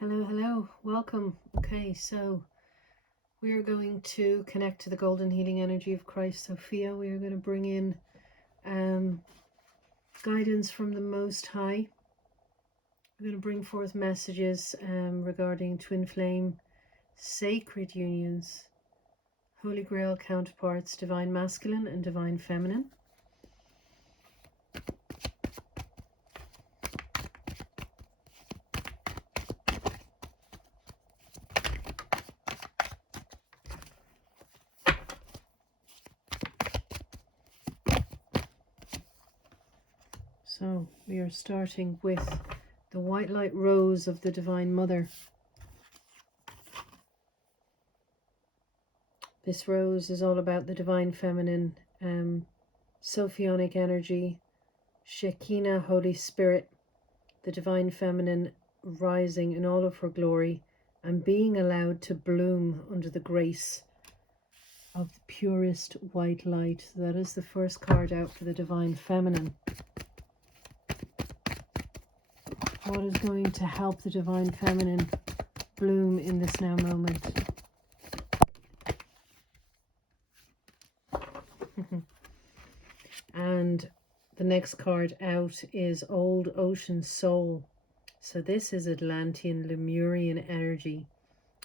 Hello, hello, welcome. Okay, so we are going to connect to the golden healing energy of Christ Sophia. We are going to bring in guidance from the Most High. We're going to bring forth messages regarding twin flame, sacred unions, Holy Grail counterparts, divine masculine and divine feminine. So we are starting with the white light rose of the Divine Mother. This rose is all about the divine feminine, Sophionic energy, Shekinah, Holy Spirit, the divine feminine rising in all of her glory and being allowed to bloom under the grace of the purest white light. So that is the first card out for the divine feminine. What is going to help the divine feminine bloom in this now moment? And the next card out is Old Ocean Soul. So this is Atlantean Lemurian energy.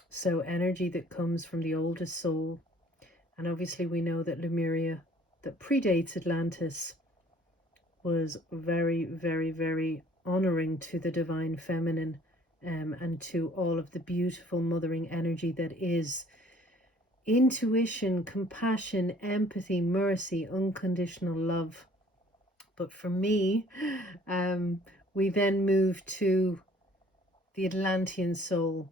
So energy that comes from the oldest soul. And obviously we know that Lemuria, that predates Atlantis, was very, very, very honoring to the divine feminine and to all of the beautiful mothering energy that is intuition, compassion, empathy, mercy, unconditional love. But for me, we then move to the Atlantean soul.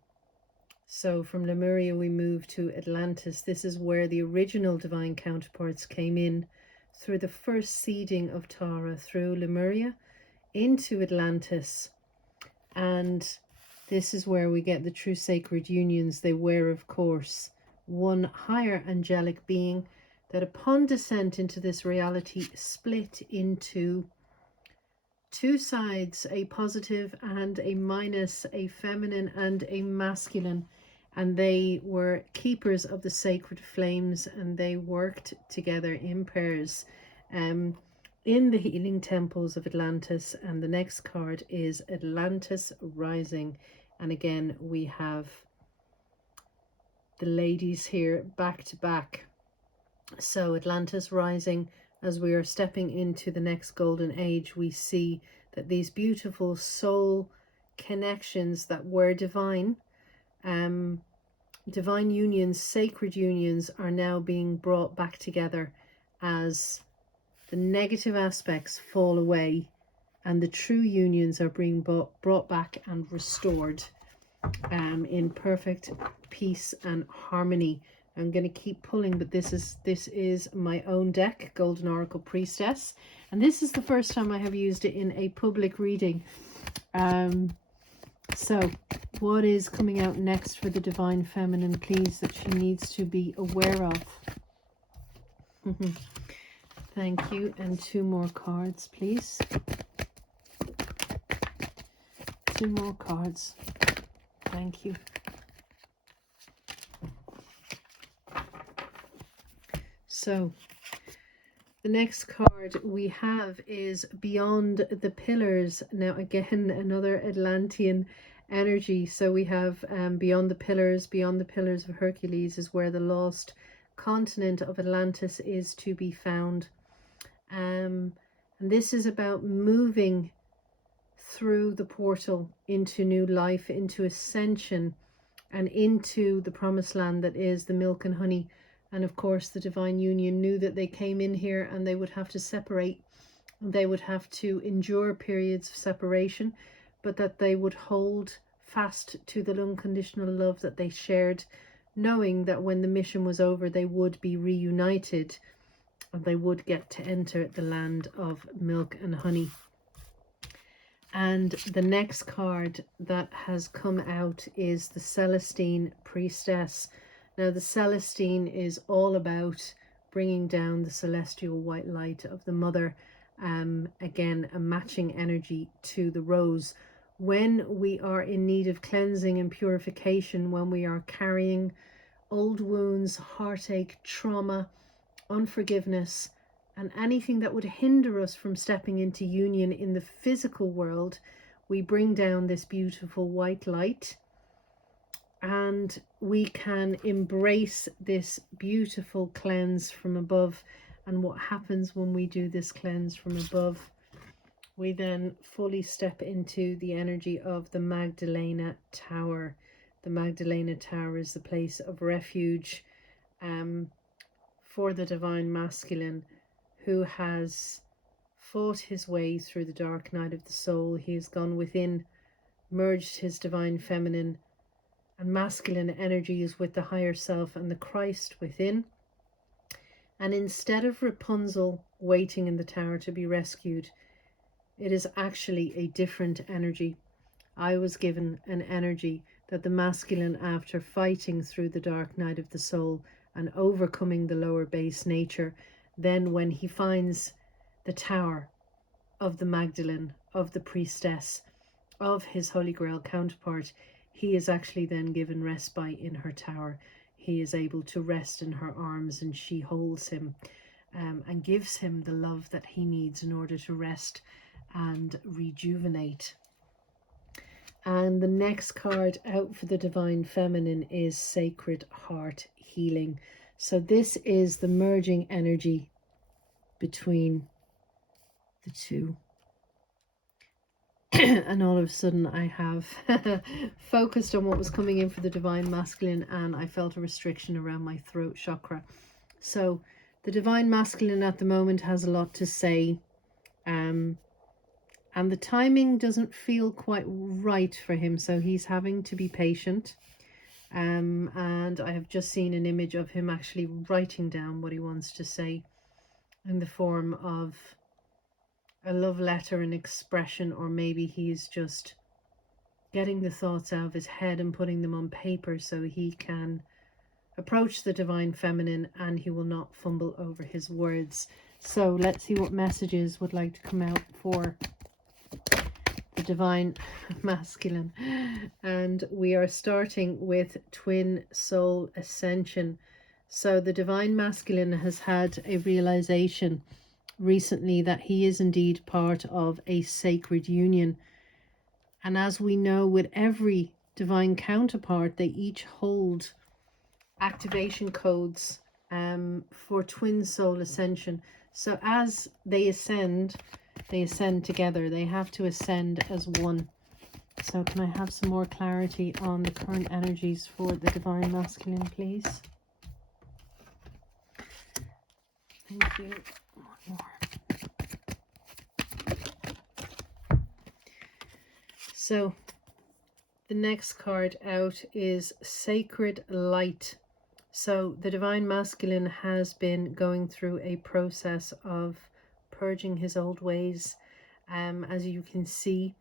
So from Lemuria we move to Atlantis. This is where the original divine counterparts came in through the first seeding of Tara through Lemuria into Atlantis. And this is where we get the true sacred unions. They were, of course, one higher angelic being that upon descent into this reality split into two sides, a positive and a minus, a feminine and a masculine. And they were keepers of the sacred flames, and they worked together in pairs in the healing temples of Atlantis. And the next card is Atlantis Rising. And again, we have the ladies here back to back. So Atlantis Rising, as we are stepping into the next golden age, we see that these beautiful soul connections that were divine, divine unions, sacred unions, are now being brought back together as the negative aspects fall away and the true unions are being brought back and restored in perfect peace and harmony. I'm going to keep pulling, but this is my own deck, Golden Oracle Priestess, and this is the first time I have used it in a public reading. So what is coming out next for the divine feminine, please, that she needs to be aware of? Thank you. And two more cards, please. Two more cards. Thank you. So the next card we have is Beyond the Pillars. Now again, another Atlantean energy. So we have Beyond the Pillars of Hercules is where the lost continent of Atlantis is to be found. And this is about moving through the portal into new life, into ascension, and into the promised land that is the milk and honey. And of course the divine union knew that they came in here and they would have to separate. They would have to endure periods of separation, but that they would hold fast to the unconditional love that they shared, knowing that when the mission was over they would be reunited and they would get to enter the land of milk and honey. And the next card that has come out is the Celestine Priestess. Now the Celestine is all about bringing down the celestial white light of the mother. Again, a matching energy to the rose. when we are in need of cleansing and purification, when we are carrying old wounds, heartache, trauma, unforgiveness, and anything that would hinder us from stepping into union in the physical world, we bring down this beautiful white light, and we can embrace this beautiful cleanse from above. And what happens when we do this cleanse from above? We then fully step into the energy of the Magdalena Tower. The Magdalena Tower is the place of refuge for the Divine Masculine, who has fought his way through the dark night of the soul. He has gone within, merged his Divine Feminine and masculine energies with the higher self and the Christ within. And instead of Rapunzel waiting in the tower to be rescued, it is actually a different energy. I was given an energy that the masculine, after fighting through the dark night of the soul and overcoming the lower base nature, then when he finds the tower of the Magdalene, of the priestess, of his Holy Grail counterpart, he is actually then given respite in her tower. He is able to rest in her arms, and she holds him and gives him the love that he needs in order to rest and rejuvenate. And the next card out for the Divine Feminine is Sacred Heart Healing. So this is the merging energy between the two. And all of a sudden I have focused on what was coming in for the Divine Masculine, and I felt a restriction around my throat chakra. So the Divine Masculine at the moment has a lot to say, and the timing doesn't feel quite right for him, so he's having to be patient. And I have just seen an image of him actually writing down what he wants to say in the form of a love letter, an expression, or maybe he's just getting the thoughts out of his head and putting them on paper so he can approach the Divine Feminine and he will not fumble over his words. So let's see what messages would like to come out for the Divine Masculine. And we are starting with Twin Soul Ascension. So the Divine Masculine has had a realization recently that he is indeed part of a sacred union. And as we know, with every divine counterpart, they each hold activation codes for twin soul ascension. So as they ascend together. They have to ascend as one. So can I have some more clarity on the current energies for the Divine Masculine, please? Thank you. One more. So the next card out is Sacred Light. So the Divine Masculine has been going through a process of purging his old ways. As you can see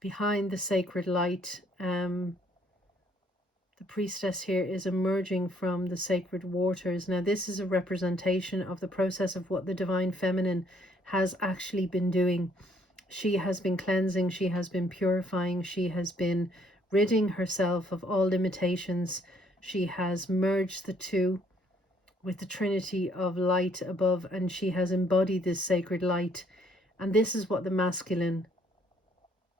behind the Sacred Light, the priestess here is emerging from the sacred waters. Now this is a representation of the process of what the Divine Feminine has actually been doing. She has been cleansing, she has been purifying, she has been ridding herself of all limitations. She has merged the two with the Trinity of light above, and she has embodied this sacred light. And this is what the masculine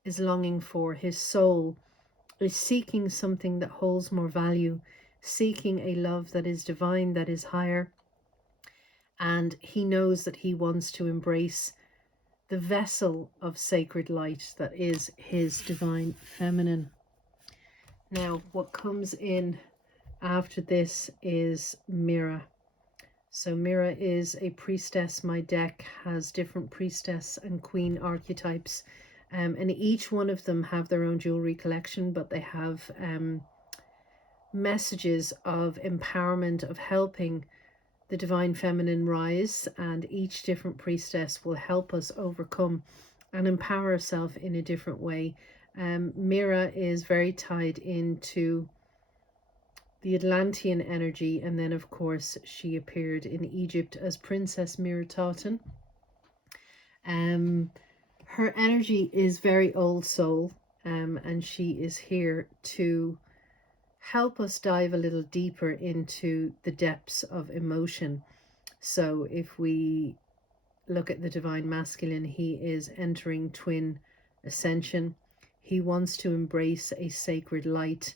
is longing for. His soul is seeking something that holds more value, seeking a love that is divine, that is higher. And he knows that he wants to embrace the vessel of sacred light that is his Divine Feminine. Now, what comes in after this is Mira. So Mira is a priestess. My deck has different priestess and queen archetypes, and each one of them have their own jewelry collection, but they have messages of empowerment, of helping the Divine Feminine rise, and each different priestess will help us overcome and empower ourselves in a different way. Mira is very tied into the Atlantean energy, and then of course she appeared in Egypt as Princess Miratatan. Her energy is very old soul, and she is here to help us dive a little deeper into the depths of emotion. So if we look at the divine masculine, he is entering twin ascension. He wants to embrace a sacred light,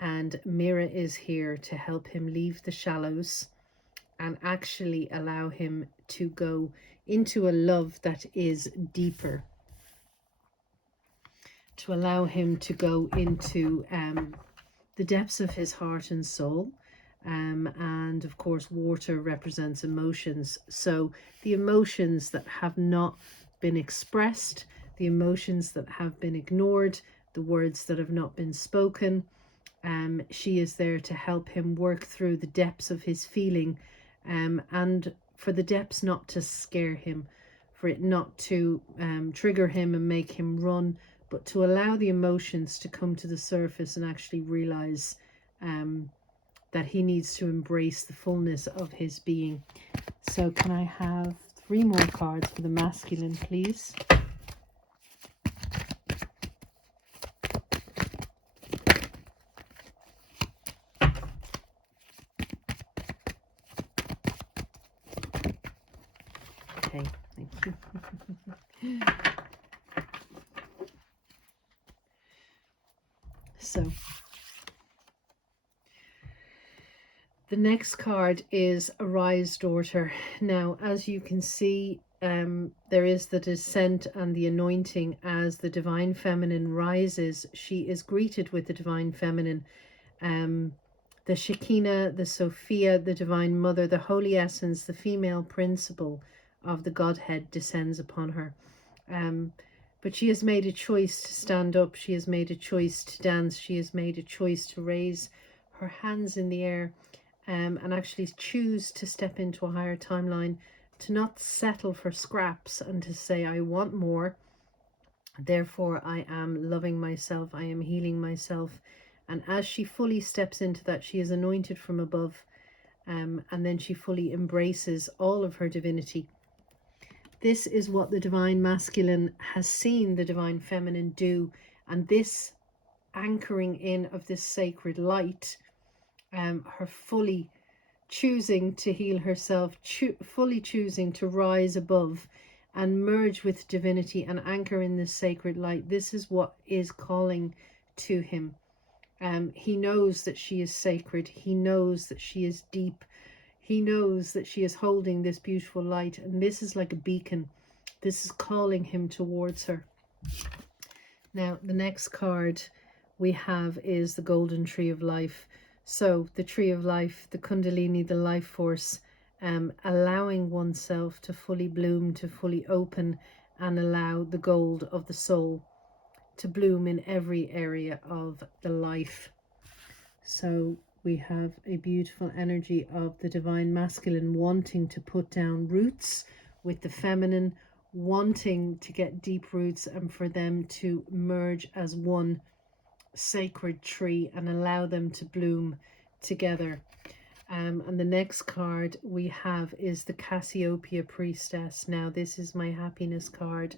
and Mira is here to help him leave the shallows and actually allow him to go into a love that is deeper, to allow him to go into the depths of his heart and soul. And of course, water represents emotions. So the emotions that have not been expressed, the emotions that have been ignored, the words that have not been spoken, she is there to help him work through the depths of his feeling, and for the depths not to scare him, for it not to trigger him and make him run, but to allow the emotions to come to the surface and actually realize that he needs to embrace the fullness of his being. So can I have 3 more cards for the masculine, please? Okay, thank you. So the next card is Arise, Daughter. Now, as you can see, there is the descent and the anointing as the divine feminine rises. She is greeted with the divine feminine, the Shekinah, the Sophia, the divine mother, the holy essence, the female principle of the Godhead descends upon her. But she has made a choice to stand up. She has made a choice to dance. She has made a choice to raise her hands in the air, and actually choose to step into a higher timeline, to not settle for scraps and to say, I want more. Therefore, I am loving myself. I am healing myself. And as she fully steps into that, she is anointed from above, and then she fully embraces all of her divinity. This is what the divine masculine has seen the divine feminine do, and this anchoring in of this sacred light, her fully choosing to heal herself, fully choosing to rise above and merge with divinity and anchor in this sacred light. This is what is calling to him. He knows that she is sacred. He knows that she is deep. He knows that she is holding this beautiful light, and this is like a beacon. This is calling him towards her. Now, the next card we have is the Golden Tree of Life. So the Tree of Life, the Kundalini, the life force, allowing oneself to fully bloom, to fully open, and allow the gold of the soul to bloom in every area of the life. So we have a beautiful energy of the divine masculine wanting to put down roots with the feminine wanting to get deep roots and for them to merge as one sacred tree and allow them to bloom together. And the next card we have is the Cassiopeia Priestess. Now, this is my happiness card.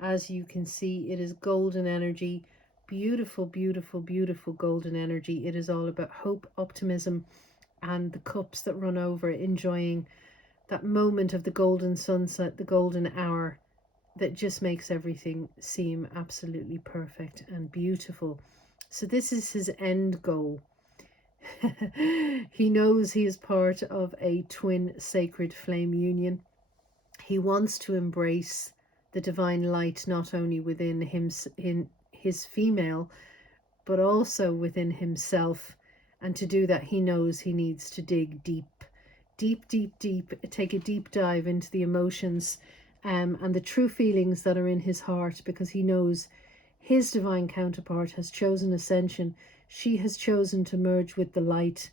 As you can see, it is golden energy. Beautiful, beautiful, beautiful golden energy. It is all about hope, optimism, and the cups that run over, enjoying that moment of the golden sunset, the golden hour that just makes everything seem absolutely perfect and beautiful. So this is his end goal. He knows he is part of a twin sacred flame union. He wants to embrace the divine light not only within him, in his female, but also within himself. And to do that, he knows he needs to dig deep, deep, deep, deep, take a deep dive into the emotions and the true feelings that are in his heart, because he knows his divine counterpart has chosen ascension. She has chosen to merge with the light,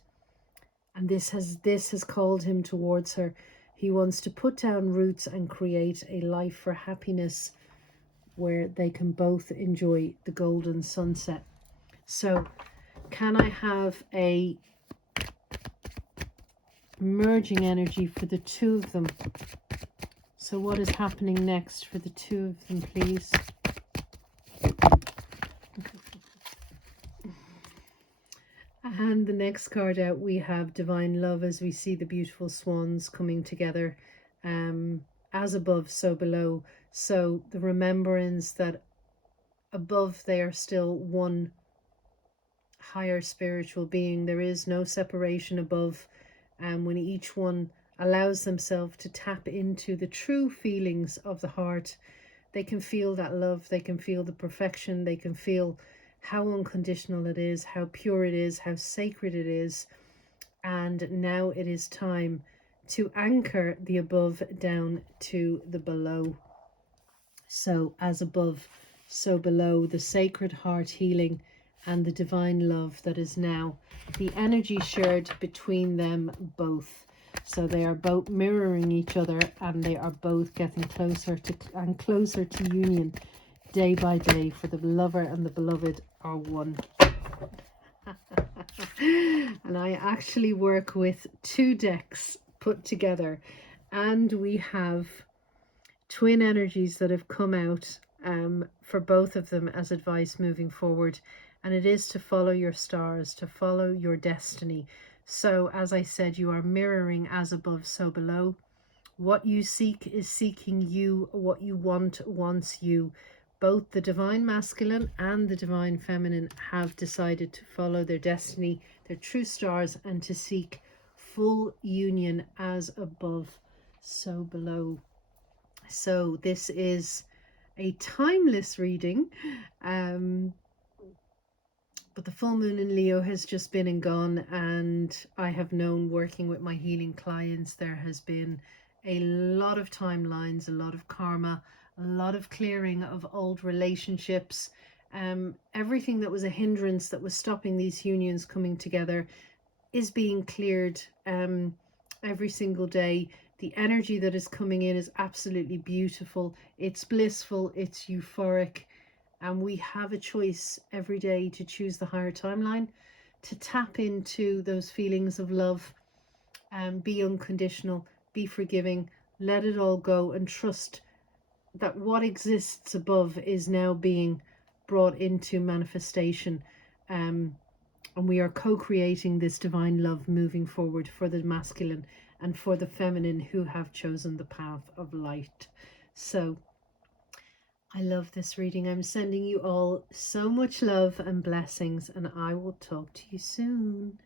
and this has called him towards her. He wants to put down roots and create a life for happiness where they can both enjoy the golden sunset. So can I have a merging energy for the two of them? So what is happening next for the two of them, please? And the next card out, we have Divine Love, as we see the beautiful swans coming together, as above, so below. So the remembrance that above they are still one higher spiritual being. There is no separation above. And when each one allows themselves to tap into the true feelings of the heart, they can feel that love, they can feel the perfection, they can feel how unconditional it is, how pure it is, how sacred it is. And now it is time to anchor the above down to the below. So as above, so below, the sacred heart healing and the divine love that is now the energy shared between them both. So they are both mirroring each other, and they are both getting closer to and closer to union day by day, for the lover and the beloved are one. And I actually work with 2 decks put together, and we have twin energies that have come out for both of them as advice moving forward. And it is to follow your stars, to follow your destiny. So as I said, you are mirroring as above, so below. What you seek is seeking you. What you want wants you. Both the divine masculine and the divine feminine have decided to follow their destiny, their true stars, and to seek full union as above, so below. So this is a timeless reading, but the full moon in Leo has just been and gone, and I have known, working with my healing clients, there has been a lot of timelines, a lot of karma, a lot of clearing of old relationships. Everything that was a hindrance that was stopping these unions coming together is being cleared every single day. The energy that is coming in is absolutely beautiful. It's blissful, it's euphoric, and we have a choice every day to choose the higher timeline, to tap into those feelings of love, and be unconditional, be forgiving, let it all go, and trust that what exists above is now being brought into manifestation. And we are co-creating this divine love moving forward for the masculine and for the feminine who have chosen the path of light. So I love this reading. I'm sending you all so much love and blessings, and I will talk to you soon.